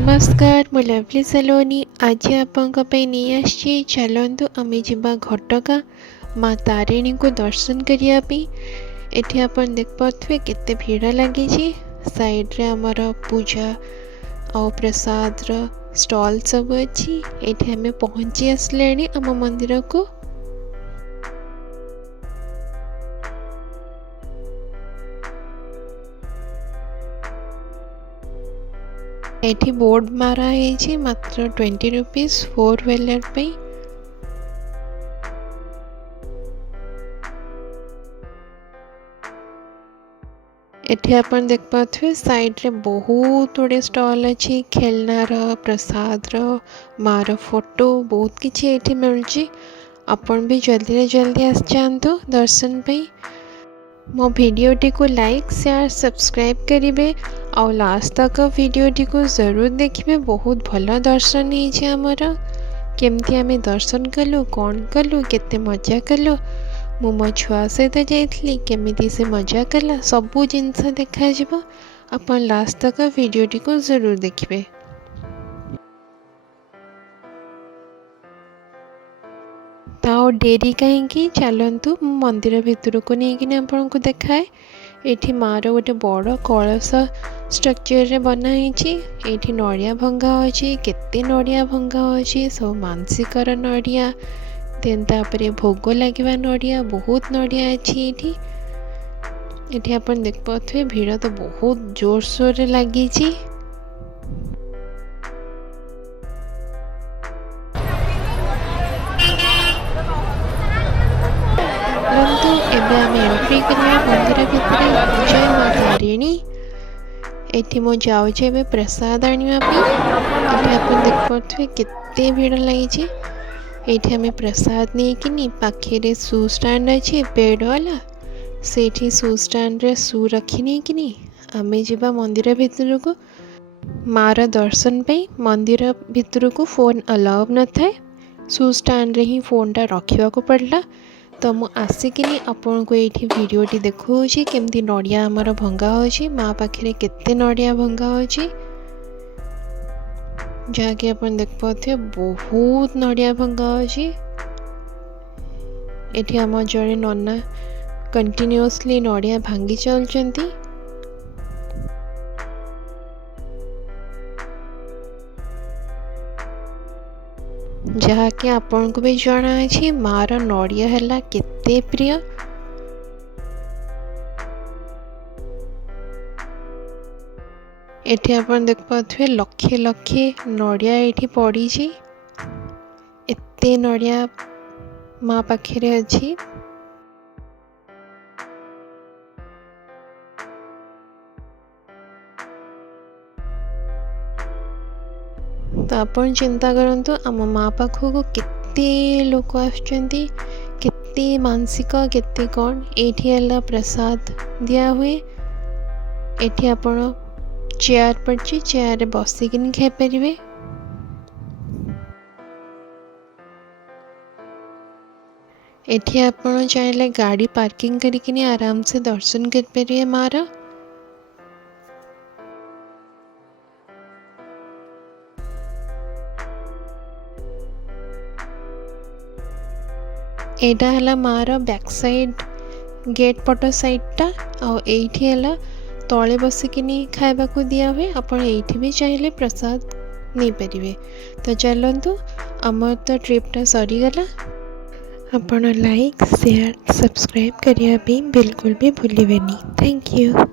नमस्कार मु लवली सलोनी आज आपंकपे नहीं आसी चलतु आम जा घटगाँ माँ तारिणी को दर्शन करने। एठी आपण देख पारे केते भीड़ लगी साइड रे आमर पूजा आ प्रसाद स्टॉल सब अच्छी। एठी आम पहुँची आसले आम मंदिर को। एठी बोर्ड मारा है मात्र 20 रुपीज 4 व्हीलर पे। एठी आपण देख पाथे साइड रे बहुत गुड़े स्टॉल अच्छी खेलनार प्रसाद मार फोटो बहुत किसी एठी मिलुची। आपण भी जल्दी जल्दी आस जातु दर्शन पे। मो वीडियोटी को लाइक शेयर सब्सक्राइब करेंगे और लास्ट तक वीडियोटी को जरूर देखिए। बहुत भल दर्शन होमर केमती आम दर्शन कलु कौन कलु केते मजा कलु मु मो छुआ सहित जाइली केमिति से मजा कला सबू जिनस देखा अपन लास्ट तक वीडियोटी को जरूर देखिए। तो डेरी कहीं चलतु मंदिर भितर को लेकिन आपन को देखाए। एठी मार गोटे बड़ कलश स्ट्रक्चर रे बनाई। एठी नड़िया भंगा अच्छी केते नड़िया भंगा अच्छी सब मानसिकर नड़िया देन तापरे भोग लगे नड़िया बहुत नड़िया अच्छी। एठी आपन देख पाथे भीड़ तो बहुत जोर सोर रे लगी। एबे आम एंट्री करवा मंदिर भितर। जय माँ तारिणी। एठी मो जाऊे एबे प्रसाद आनिबा पे। एठी आपन देख पाथे केते भीड़ लगी। एठी आम प्रसाद नहीं कि पाखे शू स्टैंड अच्छे बेड वाला सेठी शू स्टैंड रे शू रखी कि आम जा मंदिर भितर को मार दर्शन पे। मंदिर भितर को फोन अलाउ न थाए शू स्टैंड रे ही फोन टा रखा को पड़ला। तो मु आसिकिनी आपन को ये वीडियोटी देखुची केमती नड़िया आमर भंगा होची माँ पाखे केते नड़िया भंगा होची जहाँकि अपन देख पाथे बहुत नड़िया भंगा होची। एठी आम जड़े नन्ना कंटिन्यूअसली नड़िया भांगी चलचंती। जहाँकि आपन को भी जना है मार नड़िया है केते प्रिय। एठी आपन देख पाथे लक्षे लक्षे नड़िया एठी पड़ी। एते नड़िया माँ पाखे अच्छी। तो आपन चिंता करंतु आम माँ पाखक केते लोक आसुचंती केते मानसिक केते कौन। एठी है प्रसाद दिया हुए। एठी आपण चेयर पड़ी चेयर बसिकिन खाई पारे। एठी आपण चाहे गाड़ी पार्किंग करिकिनी आराम से दर्शन कर पारे मार। एटा है मार बैक साइड गेट पट साइडटा आठी है तले बसिकिनी खाइबा को दिया हुए। आपण एठी भी चाहिए प्रसाद नहीं पारे। तो चलतु आमर तो ट्रिपटा सरीगला। आपण लाइक शेयर सब्सक्राइब करने बिल्कुल भी भूलिए। Thank you.